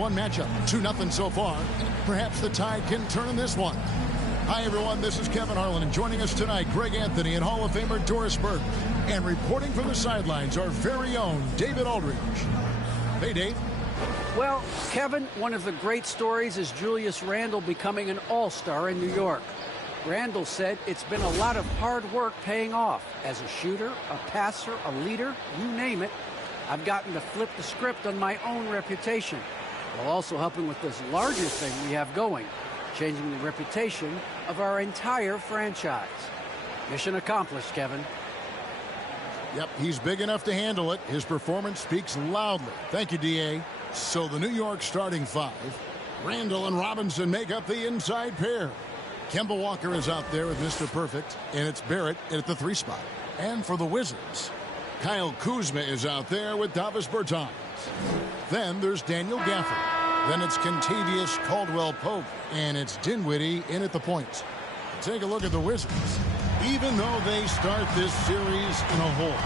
round 1 matchup. 2-0 so far. Perhaps the tide can turn in this one. Hi, everyone. This is Kevin Harlan, and joining us tonight, Greg Anthony and Hall of Famer Doris Burke. And reporting from the sidelines, our very own David Aldridge. Hey, Dave. Well, Kevin, one of the great stories is Julius Randle becoming an all-star in New York. Randle said it's been a lot of hard work paying off. As a shooter, a passer, a leader, you name it, I've gotten to flip the script on my own reputation, while also helping with this larger thing we have going, changing the reputation of our entire franchise. Mission accomplished, Kevin. Yep, he's big enough to handle it. His performance speaks loudly. Thank you, D.A. So the New York starting 5. Randle and Robinson make up the inside pair. Kemba Walker is out there with Mr. Perfect, and it's Barrett at the 3 spot. And for the Wizards, Kyle Kuzma is out there with Davis Bertans. Then there's Daniel Gafford. Then it's Kentavious Caldwell-Pope, and it's Dinwiddie in at the point. Take a look at the Wizards. Even though they start this series in a hole,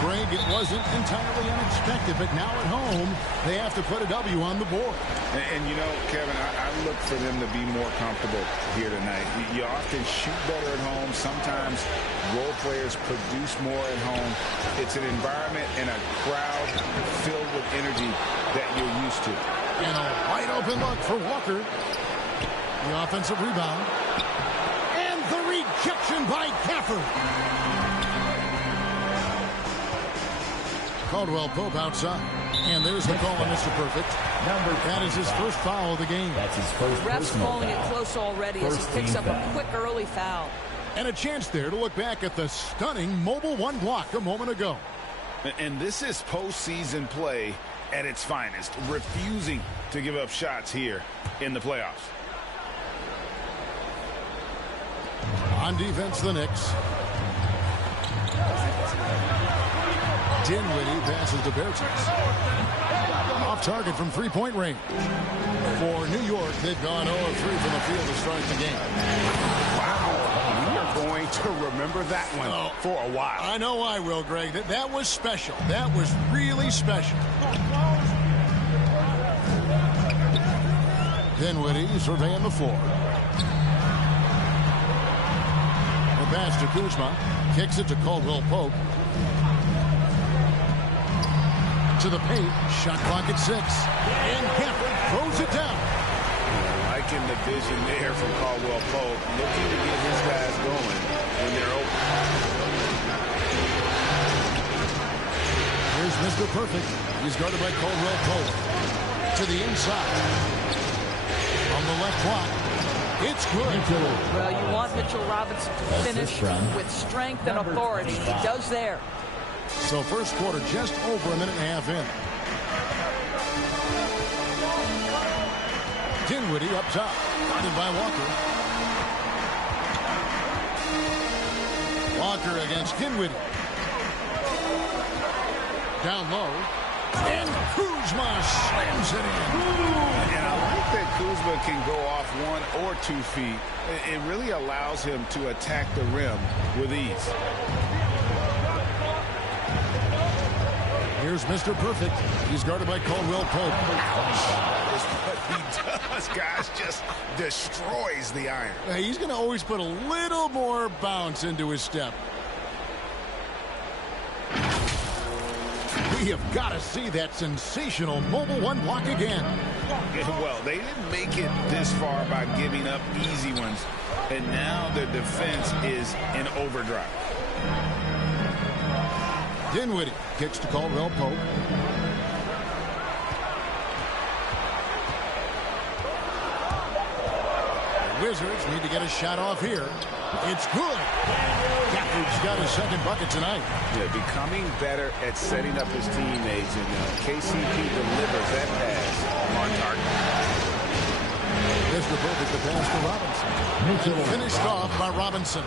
Greg, it wasn't entirely unexpected, but now at home, they have to put a W on the board. And you know, Kevin, I look for them to be more comfortable here tonight. You often shoot better at home. Sometimes role players produce more at home. It's an environment and a crowd filled with energy that you're used to. And a wide open look for Walker. The offensive rebound. And the rejection by Gafford. Caldwell-Pope outside. And there's the call on Mr. Perfect. That is his first foul of the game. That's his first refs calling it close already as he picks up a quick early foul. And a chance there to look back at the stunning Mobile 1 block a moment ago. And this is postseason play at its finest, refusing to give up shots here in the playoffs. On defense, the Knicks. Dinwiddie passes to Bertans. Off target from three-point range. For New York, they've gone 0 of 3 from the field to start the game. Wow, we are going to remember that one for a while. I know I will, Greg. That was special. That was really special. Dinwiddie surveying the floor. The pass to Kuzma. Kicks it to Caldwell-Pope. To the paint. Shot clock at 6. And Gafford throws it down. Liking the vision there from Caldwell-Pope. Looking to get his guys going when they're open. Here's Mr. Perfect. He's guarded by Caldwell-Pope. To the inside. On the left block. It's good. Well, you want Mitchell Robinson to finish with strength and authority. He does there. So first quarter just over a minute and a half in. Dinwiddie up top. Guarded by Walker. Walker against Dinwiddie. Down low. And Kuzma slams it in. And I like that Kuzma can go off 1 or 2 feet. It really allows him to attack the rim with ease. Here's Mr. Perfect. He's guarded by Caldwell-Pope. Is what he does, guys. Just destroys the iron. He's going to always put a little more bounce into his step. We have got to see that sensational Mobile 1 block again. Well, they didn't make it this far by giving up easy ones. And now their defense is in overdrive. Dinwiddie kicks to Caldwell-Pope. The Wizards need to get a shot off here. It's good. Gafford's got his second bucket tonight. Yeah, becoming better at setting up his teammates, and KCP delivers that pass on target. Mr. Perfect, the pass to Robinson. And finished off by Robinson.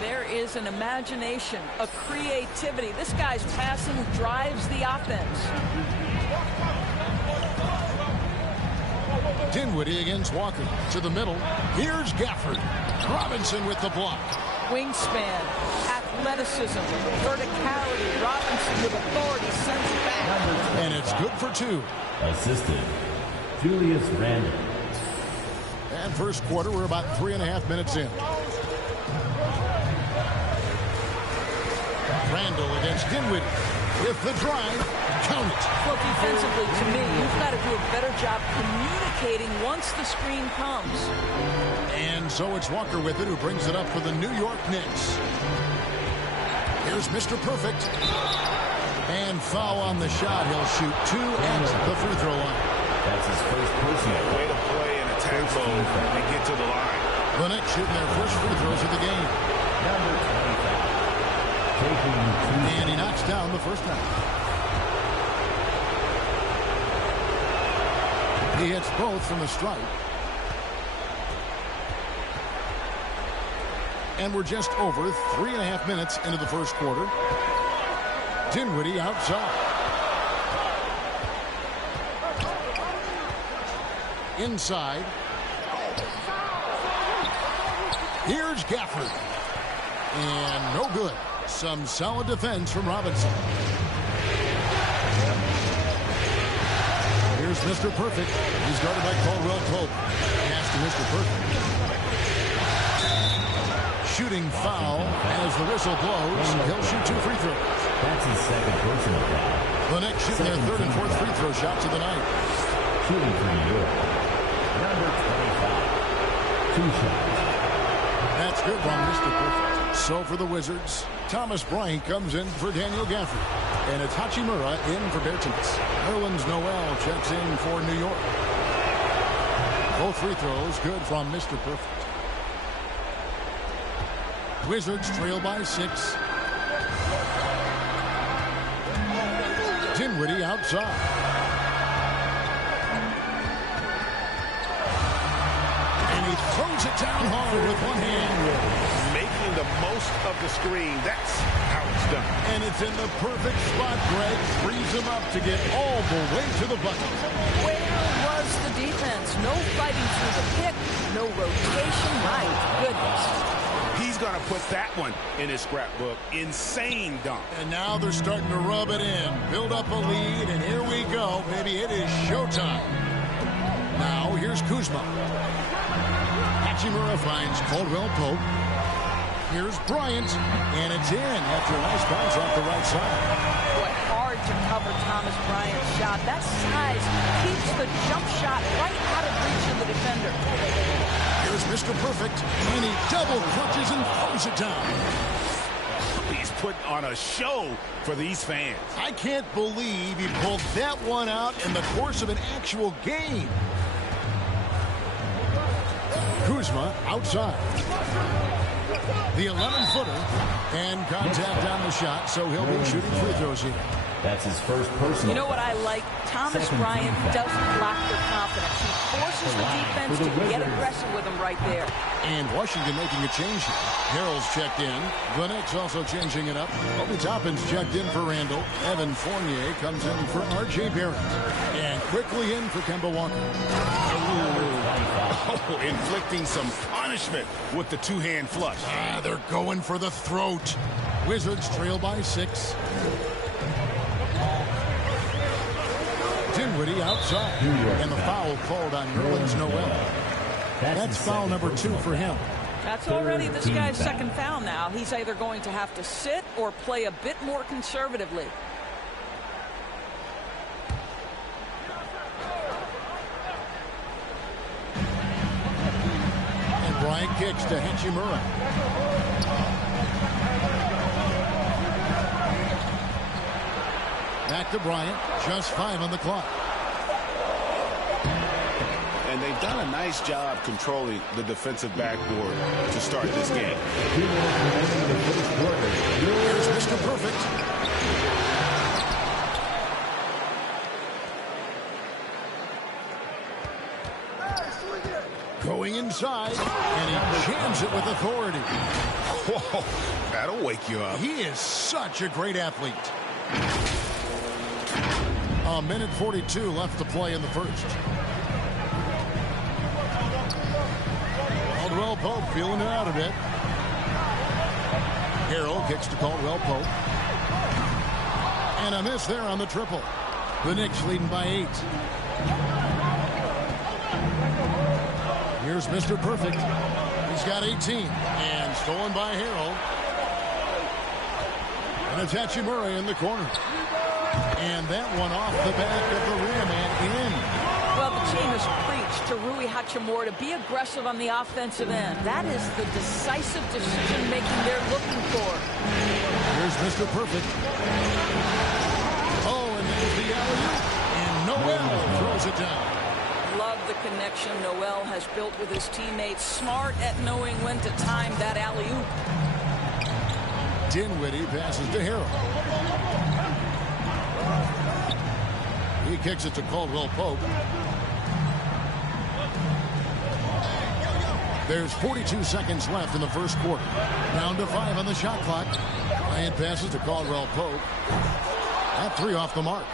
There is an imagination, a creativity. This guy's passing drives the offense. Dinwiddie against Walker. To the middle. Here's Gafford. Robinson with the block. Wingspan, athleticism, verticality. Robinson with authority sends it back. And it's good for 2. Assisted. Julius Randle. And first quarter, we're about 3.5 minutes in. Randle against Dinwiddie with the drive. Count it. Well, defensively, to me, you've got to do a better job communicating once the screen comes. And so it's Walker with it, who brings it up for the New York Knicks. Here's Mr. Perfect. And foul on the shot. He'll shoot 2 at the free throw line. That's his first personal. Way to play in attack mode and get to the line. The Knicks shooting their first free throws of the game. Number 25. And he knocks down the first time. He hits both from the stripe. And we're just over 3.5 minutes into the first quarter. Dinwiddie outside. Inside. Here's Gafford. And no good. Some solid defense from Robinson. Here's Mr. Perfect. He's guarded by Caldwell Pope. Pass to Mr. Perfect. Shooting foul as the whistle blows. He'll shoot 2 free throws. That's his second personal foul. The Knicks shooting their third and fourth free throw shots of the night. Shooting for New York. Number 25. 2 shots. That's good from Mr. Perfect. So for the Wizards, Thomas Bryant comes in for Daniel Gafford. And it's Hachimura in for Bertans. Nerlens Noel checks in for New York. Both free throws good from Mr. Perfect. Wizards trail by 6. Dinwiddie outside. And he throws it down hard with one hand. Making the most of the screen. That's how it's done. And it's in the perfect spot. Greg frees him up to get all the way to the bucket. Where was the defense? No fighting through the pick. No rotation. My goodness. He's going to put that one in his scrapbook. Insane dunk. And now they're starting to rub it in. Build up a lead, and here we go. Maybe it is showtime. Now here's Kuzma. Hachimura finds Caldwell Pope. Here's Bryant, and it's in after a nice bounce off the right side. Boy, hard to cover Thomas Bryant's shot. That size keeps the jump shot right out of reach of the defender. Here's Mr. Perfect, and he double clutches and throws it down. He's putting on a show for these fans. I can't believe he pulled that one out in the course of an actual game. Kuzma outside. The 11-footer, and contact on the shot, so he'll be shooting free throws here. That's his first personal. You know what I like? Thomas Bryant doesn't lack the confidence. He forces the defense to get aggressive with him right there. And Washington making a change here. Harrell's checked in. The Knicks also changing it up. Obi Toppin's checked in for Randle. Evan Fournier comes in for R.J. Barrett. And quickly in for Kemba Walker. Oh, inflicting some punishment with the two-hand flush. They're going for the throat. Wizards trail by 6. Dinwiddie outside. And the foul called on Nerlens Noel. That's foul number 2 for him. That's already this guy's second foul now. He's either going to have to sit or play a bit more conservatively. And Bryant kicks to Hachimura. Back to Bryant. Just 5 on the clock. And they've done a nice job controlling the defensive backboard to start this game. Here's Mr. Perfect. Going inside, and he jams it with authority. Whoa, that'll wake you up. He is such a great athlete. A minute 42 left to play in the first. Caldwell Pope feeling it out a bit. Harrell kicks to Caldwell Pope. And a miss there on the triple. The Knicks leading by 8. Here's Mr. Perfect. He's got 18. And stolen by Harrell. And it's Hachimura in the corner. And that one off the back of the rim and in. Well, the team has preached to Rui Hachimura to be aggressive on the offensive end. That is the decisive decision-making they're looking for. Here's Mr. Perfect. Oh, and there's the alley-oop. And Noel throws it down. Love the connection Noel has built with his teammates. Smart at knowing when to time that alley-oop. Dinwiddie passes to Harrell. He kicks it to Caldwell Pope. There's 42 seconds left in the first quarter. Down to 5 on the shot clock. Bryant passes to Caldwell Pope. That 3 off the mark.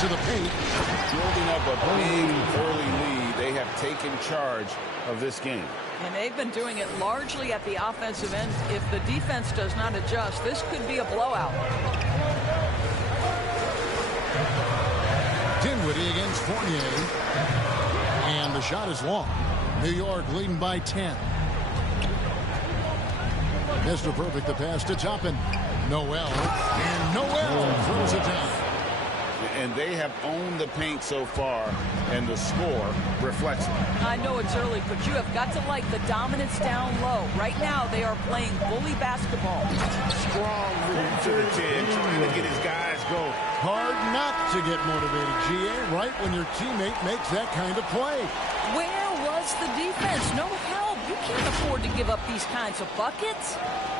To the paint. Building up a big early lead. They have taken charge of this game. And they've been doing it largely at the offensive end. If the defense does not adjust, this could be a blowout. Dinwiddie against Fournier. And the shot is long. New York leading by 10. Mr. Perfect, the pass to Toppin. Noel. And Noel throws it down. And they have owned the paint so far, and the score reflects it. I know it's early, but you have got to like the dominance down low. Right now, they are playing bully basketball. Strong move to the 10, trying to get his guys going. Hard not to get motivated, GA, right when your teammate makes that kind of play. Where was the defense? No help. You can't afford to give up these kinds of buckets.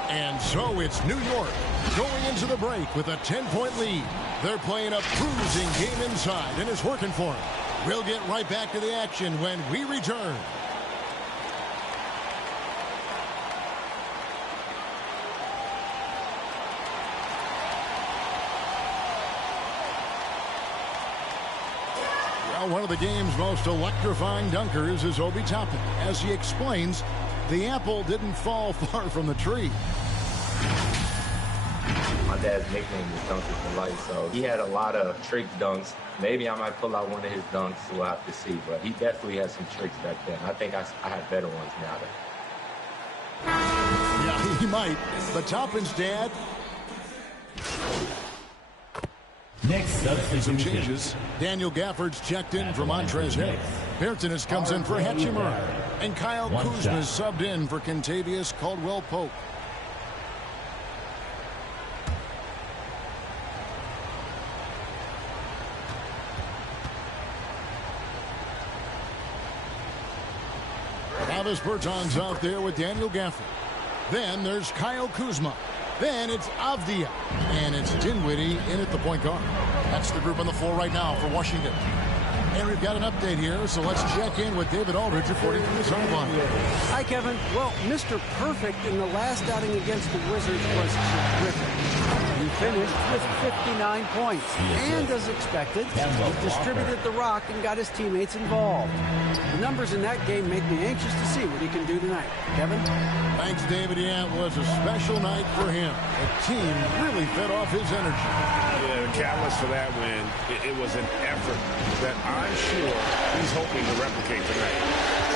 And so it's New York going into the break with a 10-point lead. They're playing a cruising game inside, and it's working for them. We'll get right back to the action when we return. Well, one of the game's most electrifying dunkers is Obi Toppin. As he explains, the apple didn't fall far from the tree. My dad's nickname is Dunker for Life, so he had a lot of trick dunks. Maybe I might pull out one of his dunks, we'll have to see, but he definitely had some tricks back then. I think I have better ones now. Yeah, he might, but Toppin's dad... Next substitution. Some changes. Daniel Gafford's checked in for Montrezl Harrell. Bertanis comes in for Hachimura. And Kyle Kuzma's subbed in for Kentavious Caldwell-Pope. Travis Bertans out there with Daniel Gafford. Then there's Kyle Kuzma. Then it's Avdia. And it's Dinwiddie in at the point guard. That's the group on the floor right now for Washington. And we've got an update here, so let's check in with David Aldridge reporting from the sideline. Hi, Kevin. Well, Mr. Perfect in the last outing against the Wizards was terrific. He finished with 59 points. And as expected, he distributed the rock and got his teammates involved. The numbers in that game make me anxious to see what he can do tonight. Kevin? Thanks, David. Yeah, it was a special night for him. The team really fed off his energy. Yeah, the catalyst for that win, it was an effort that I'm sure he's hoping to replicate tonight.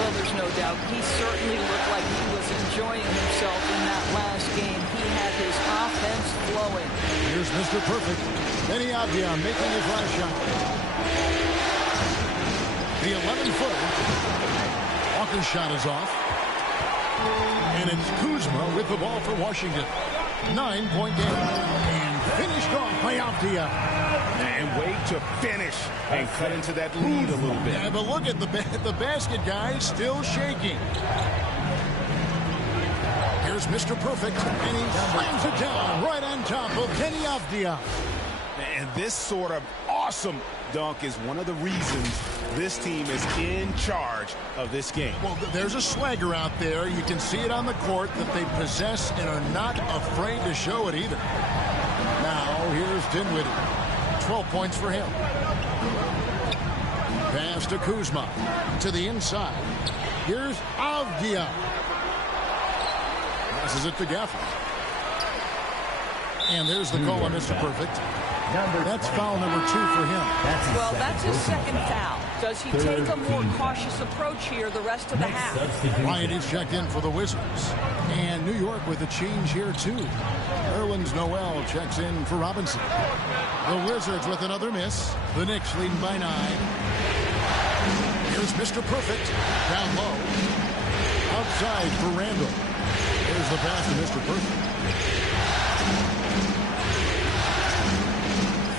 Well, there's no doubt. He certainly looked like he was enjoying himself in that last game. He had his offense flowing. Here's Mr. Perfect. Benny Avdia making his last shot. The 11-footer. Walker's shot is off. And it's Kuzma with the ball for Washington. 9-point game. And finished off by Avdia. And wait to finish and cut into that lead a little bit. Yeah, but look at the basket guy still shaking. Here's Mr. Perfect, and he slams it down right on top of Kenny Avdia. And this sort of awesome dunk is one of the reasons this team is in charge of this game. Well, there's a swagger out there. You can see it on the court that they possess and are not afraid to show it either. Now, here's Dinwiddie. 12 points for him. Pass to Kuzma. To the inside. Here's Avdia. Passes it to Gafford. And there's the call on Mr. Perfect. That's foul number 2 for him. Well, that's his second foul. Does he take a more cautious approach here the rest of the half? Bryant is checked in for the Wizards. And New York with a change here, too. Nerlens Noel checks in for Robinson. The Wizards with another miss. The Knicks leading by 9. Here's Mr. Perfect. Down low. Outside for Randall. Here's the pass to Mr. Perfect.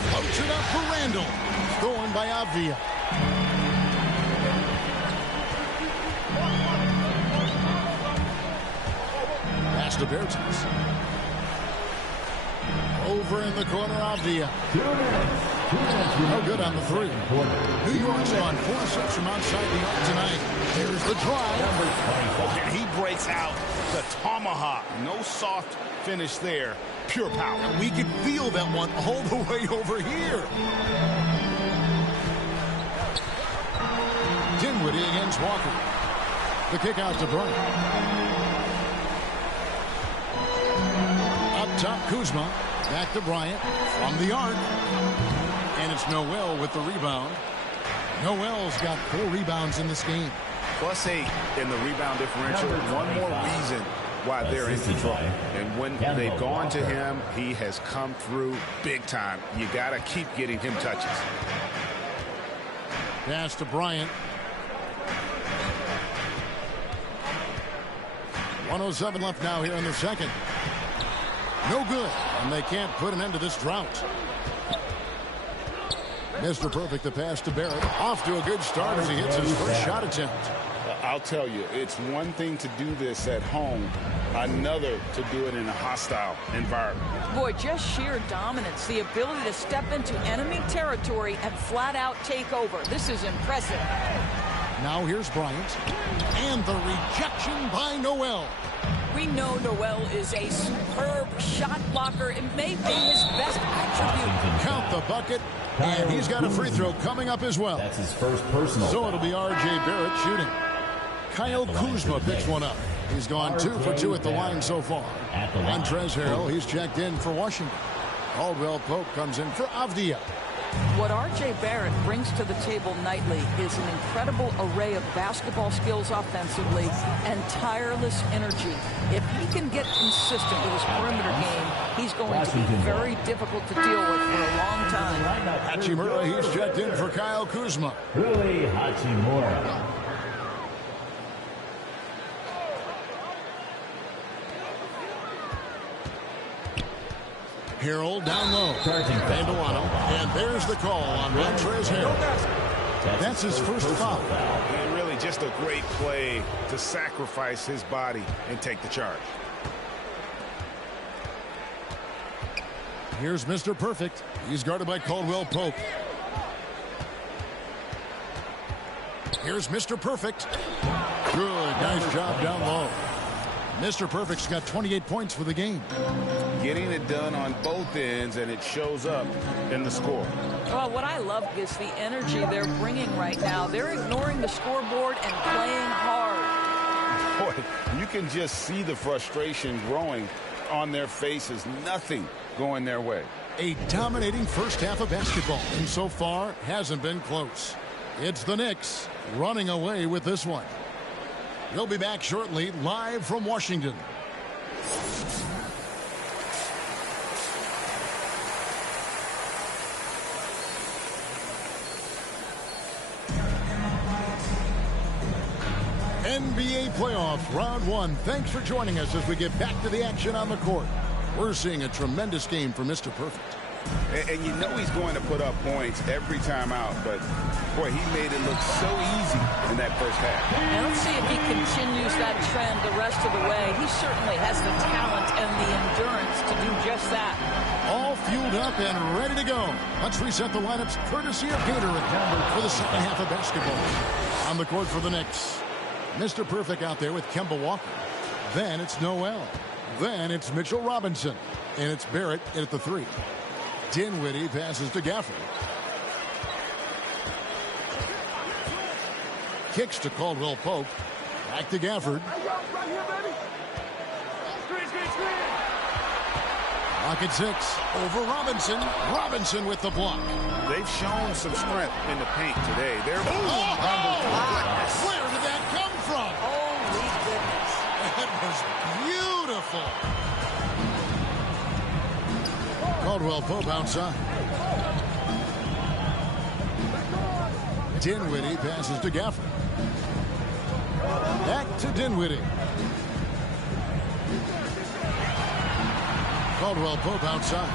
Floats it up for Randall. Stolen by Avdia. Pass to Bertens. Over in the corner, Avdia. No good on the 3. New York's on 4-6 from outside the arc tonight. There's the drive. And he breaks out the tomahawk. No soft finish there. Pure power. We could feel that one all the way over here. Dinwiddie against Walker. The kick out to Bryant. Up top, Kuzma. Back to Bryant from the arc. And it's Noel with the rebound. Noel's got 4 rebounds in this game. +8 in the rebound differential. One more reason why they're in control. And when they've gone to him, he has come through big time. You got to keep getting him touches. Pass to Bryant. 1:07 left now here in the second. No good, and they can't put an end to this drought. Mr. Perfect, the pass to Barrett. Off to a good start as he hits his first shot attempt. I'll tell you, it's one thing to do this at home, another to do it in a hostile environment. Boy, just sheer dominance, the ability to step into enemy territory and flat out take over. This is impressive. Now here's Bryant. And the rejection by Noel. We know Noel is a superb shot blocker. It may be his best attribute. Count the bucket. And he's got a free throw coming up as well. That's his first personal. So it'll be R.J. Barrett shooting. Kyle Kuzma picks one up. He's gone 2 for 2 at the line so far. Montrezl Harrell, he's checked in for Washington. Caldwell Pope comes in for Avdia. What R.J. Barrett brings to the table nightly is an incredible array of basketball skills offensively and tireless energy. If he can get consistent with his perimeter game, he's going to be very difficult to deal with for a long time. Hachimura, he's checked in for Kyle Kuzma. Rui Hachimura. Harrell down low. Vandalano. And there's the call on Montrezl Harrell. That's his first foul. And really just a great play to sacrifice his body and take the charge. Here's Mr. Perfect. He's guarded by Caldwell Pope. Here's Mr. Perfect. Good. Nice job down low. Mr. Perfect's got 28 points for the game. Getting it done on both ends, and it shows up in the score. Well, what I love is the energy they're bringing right now. They're ignoring the scoreboard and playing hard. Boy, you can just see the frustration growing on their faces. Nothing going their way. A dominating first half of basketball, and so far hasn't been close. It's the Knicks running away with this one. We'll be back shortly, live from Washington. NBA playoffs, round 1. Thanks for joining us as we get back to the action on the court. We're seeing a tremendous game for Mr. Perfect. And you know he's going to put up points every time out, but boy, he made it look so easy in that first half. And let's see if he continues that trend the rest of the way. He certainly has the talent and the endurance to do just that. All fueled up and ready to go. Let's reset the lineups courtesy of Gatorade for the second half of basketball. On the court for the Knicks, Mr. Perfect out there with Kemba Walker. Then it's Noel. Then it's Mitchell Robinson. And it's Barrett at the 3. Dinwiddie passes to Gafford. Kicks to Caldwell Pope. Back to Gafford. Pocket 6 over Robinson. Robinson with the block. They've shown some strength in the paint today. They're Where did that come from? Holy goodness. That was beautiful. Caldwell Pope outside. Dinwiddie passes to Gafford. Back to Dinwiddie. Caldwell Pope outside.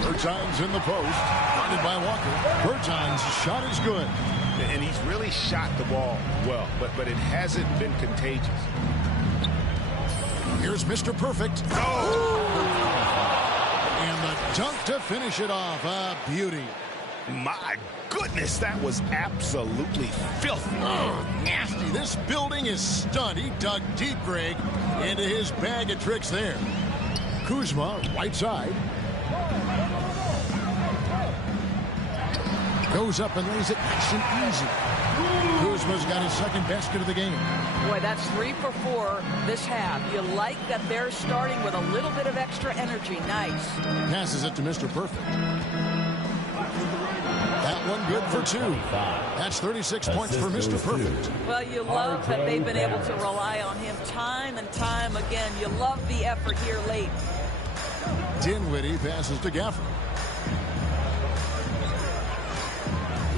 Bertans in the post. Guarded by Walker. Bertans' shot is good. And he's really shot the ball well, but it hasn't been contagious. Here's Mr. Perfect. Oh! And the dunk to finish it off. A beauty. My goodness, that was absolutely filthy. Oh, nasty. This building is stunned. He dug deep, Greg, into his bag of tricks there. Kuzma, right side. Goes up and lays it nice and easy. Kuzma's got his second basket of the game. Boy, that's 3 for 4 this half. You like that they're starting with a little bit of extra energy. Nice. Passes it to Mr. Perfect. That one good for 2. That's 36 points for Mr. Perfect. Well, you love that they've been able to rely on him time and time again. You love the effort here late. Dinwiddie passes to Gafford.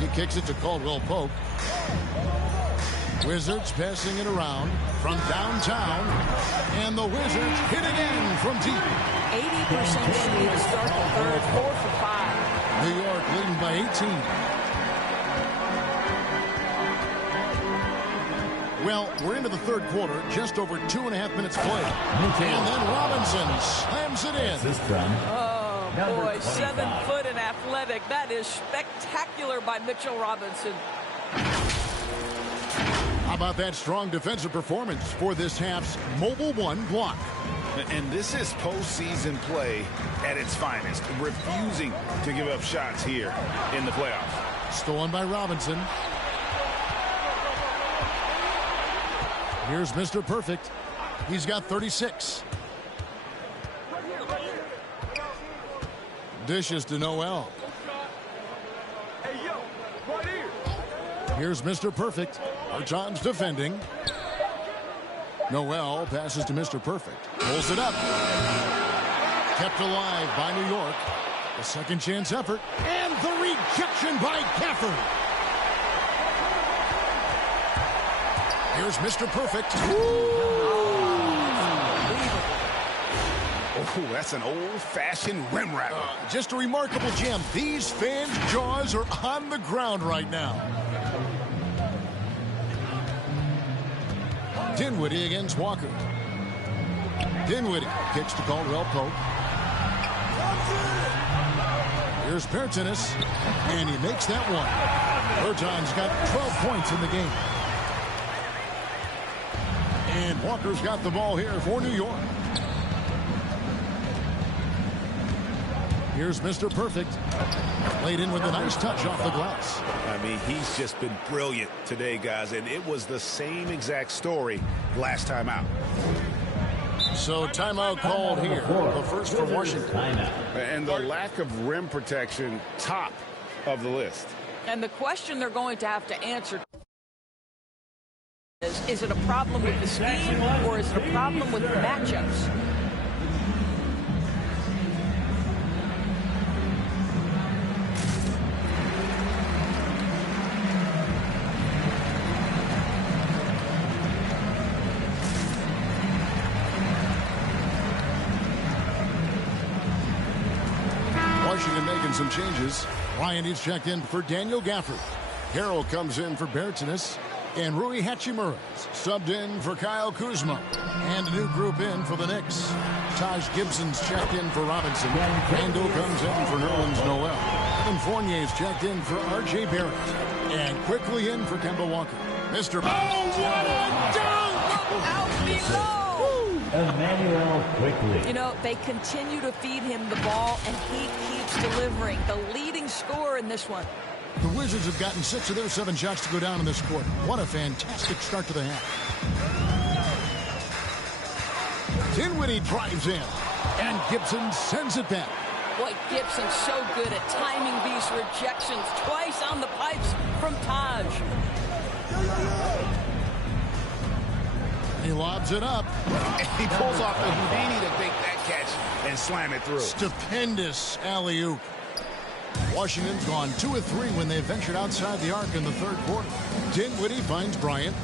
He kicks it to Caldwell Pope. Wizards passing it around from downtown. And the Wizards hit again from deep. 80% shooting to start the third, 4 for 5. New York leading by 18. Well, we're into the third quarter, just over 2.5 minutes played. And then Robinson slams it in. Oh, boy, 7 foot and athletic. That is spectacular by Mitchell Robinson. How about that strong defensive performance for this half's Mobile One block? And this is postseason play at its finest, refusing to give up shots here in the playoffs. Stolen by Robinson. Here's Mr. Perfect. He's got 36. Dishes to Noel. Here's Mr. Perfect. Bertans defending. Noel passes to Mr. Perfect. Pulls it up. Kept alive by New York. A second chance effort. And the rejection by Gafford. Here's Mr. Perfect. Oh, that's an old-fashioned rim wrapper. Just a remarkable gem. These fans' jaws are on the ground right now. Dinwiddie against Walker. Dinwiddie kicks to Caldwell Pope. Here's Bertans, and he makes that one. Bertans got 12 points in the game. And Walker's got the ball here for New York. Here's Mr. Perfect. Laid in with a nice touch off the glass. I mean, he's just been brilliant today, guys, and it was the same exact story last time out. So timeout called here. The first for Washington. And the lack of rim protection, top of the list. And the question they're going to have to answer is it a problem with the scheme or is it a problem with the matchups? Washington making some changes. Ryan is checked in for Daniel Gafford. Harrell comes in for Bertans. And Rui Hachimura subbed in for Kyle Kuzma. And a new group in for the Knicks. Taj Gibson's checked in for Robinson. Randall comes in for Nerlens Noel. Evan Fournier's checked in for R.J. Barrett. And quickly in for Kemba Walker. Mr. Oh, what a dunk! Out below! Emmanuel quickly. You know, they continue to feed him the ball, and he keeps delivering. The leading scorer in this one. The Wizards have gotten 6 of their 7 shots to go down in this quarter. What a fantastic start to the half. Dinwiddie drives in. And Gibson sends it back. Boy, Gibson's so good at timing these rejections. Twice on the pipes from Taj. He lobs it up. And he pulls off the Houdini to make that catch and slam it through. Stupendous alley-oop. Washington's gone 2 of 3 when they ventured outside the arc in the third quarter. Dinwiddie finds Bryant.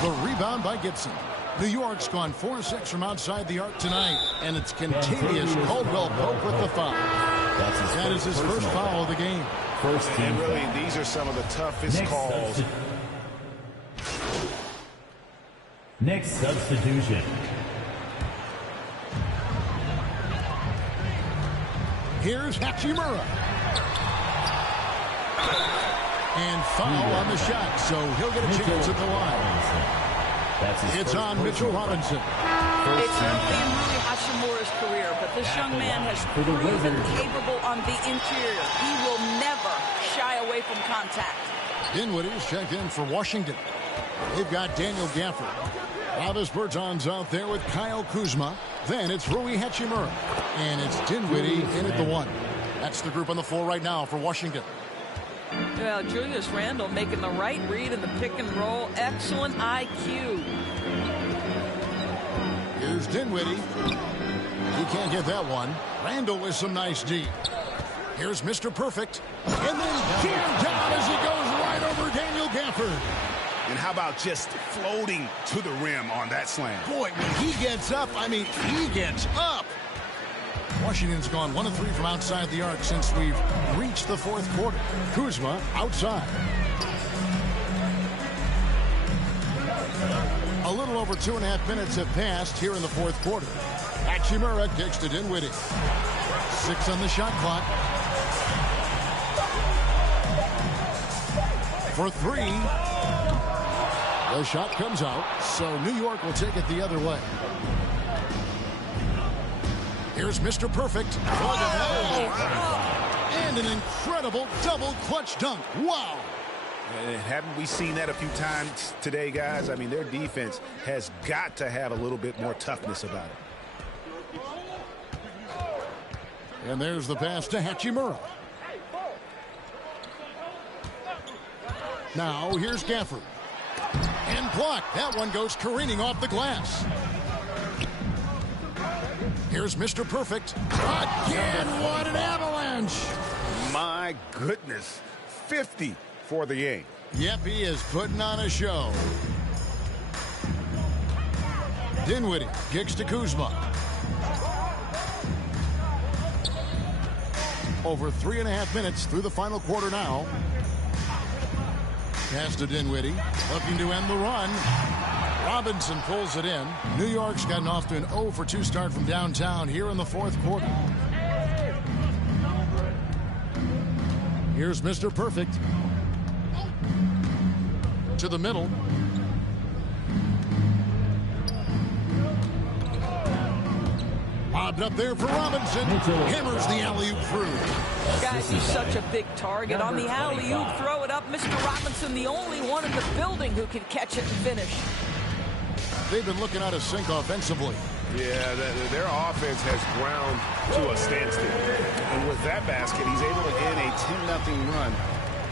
The rebound by Gibson. New York's gone 4 of 6 from outside the arc tonight, and it's Contavious Caldwell Pope with the foul. That is his first foul of the game. And really, these are some of the toughest calls. Next substitution. Here's Hachimura. And foul on the shot, so he'll get a chance at the line. It's on Mitchell Robinson. It's early in Rui Hachimura's career, but this young man has proven capable on the interior. He will never shy away from contact. Dinwiddie's checked in for Washington. They've got Daniel Gafford. Travis Berton's out there with Kyle Kuzma. Then it's Rui Hachimura. And it's Dinwiddie in at the 1. That's the group on the floor right now for Washington. Well, Julius Randle making the right read in the pick and roll. Excellent IQ. Here's Dinwiddie. He can't get that one. Randle with some nice D. Here's Mr. Perfect. And then jammed down as he goes right over Daniel Gafford. And how about just floating to the rim on that slam? Boy, when he gets up, I mean, he gets up. Washington's gone 1 of 3 from outside the arc since we've reached the fourth quarter. Kuzma outside. A little over 2.5 minutes have passed here in the fourth quarter. Hachimura kicks to Dinwiddie. 6 on the shot clock. For 3. The shot comes out, so New York will take it the other way. Here's Mr. Perfect. And an incredible double clutch dunk. Wow. Haven't we seen that a few times today, guys? I mean, their defense has got to have a little bit more toughness about it. And there's the pass to Hachimura. Now here's Gafford. And blocked. That one goes careening off the glass. Here's Mr. Perfect. Again, what an avalanche. My goodness. 50 for the game. Yep, he is putting on a show. Dinwiddie kicks to Kuzma. Over 3.5 minutes through the final quarter now. Pass to Dinwiddie, looking to end the run. Robinson pulls it in. New York's gotten off to an 0 for 2 start from downtown here in the fourth quarter. Here's Mr. Perfect. To the middle. Lobbed up there for Robinson. Hammers the alley-oop through. Guys, he's such a big target. On the alley-oop, throw it up. Mr. Robinson, the only one in the building who can catch it and finish. They've been looking out of sync offensively. Yeah, their offense has ground to a standstill. And with that basket, he's able to end a 10-0 run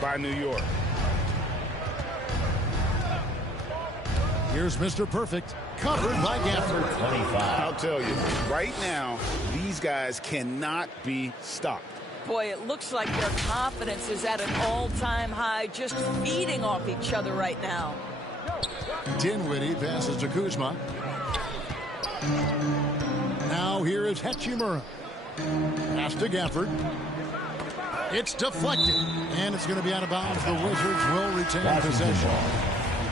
by New York. Here's Mr. Perfect, covered by Gafford. 25. I'll tell you, right now, these guys cannot be stopped. Boy, it looks like their confidence is at an all-time high, just feeding off each other right now. Dinwiddie passes to Kuzma. Now here is Hachimura. Pass to Gafford. It's deflected, and it's going to be out of bounds. The Wizards will retain possession.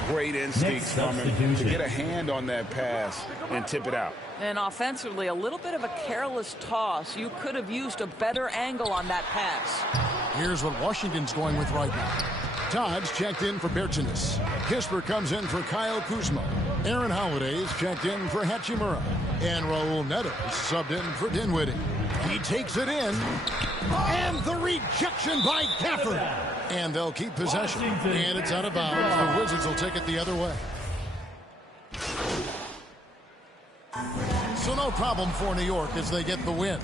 Great instincts from him to get a hand on that pass and tip it out. And offensively, a little bit of a careless toss. You could have used a better angle on that pass. Here's what Washington's going with right now. Todd's checked in for Bertinus. Kisper comes in for Kyle Kuzma. Aaron Holiday's checked in for Hachimura. And Raul Neto subbed in for Dinwiddie. He takes it in. And the rejection by Gafford. And they'll keep possession. And it's out of bounds. The Wizards will take it the other way. no problem for New York as they get the win.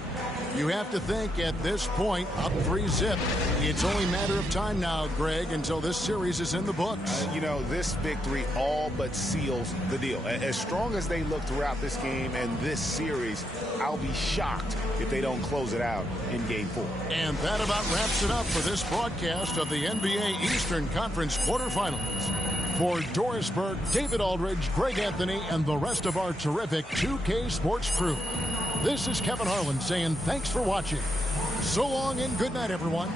You have to think at this point, up 3-0. It's only a matter of time now, Greg, until this series is in the books. This victory all but seals the deal. As strong as they look throughout this game and this series, I'll be shocked if they don't close it out in Game 4. And that about wraps it up for this broadcast of the NBA Eastern Conference quarterfinals. For Doris Burke, David Aldridge, Greg Anthony, and the rest of our terrific 2K Sports crew, this is Kevin Harlan saying thanks for watching. So long and good night, everyone.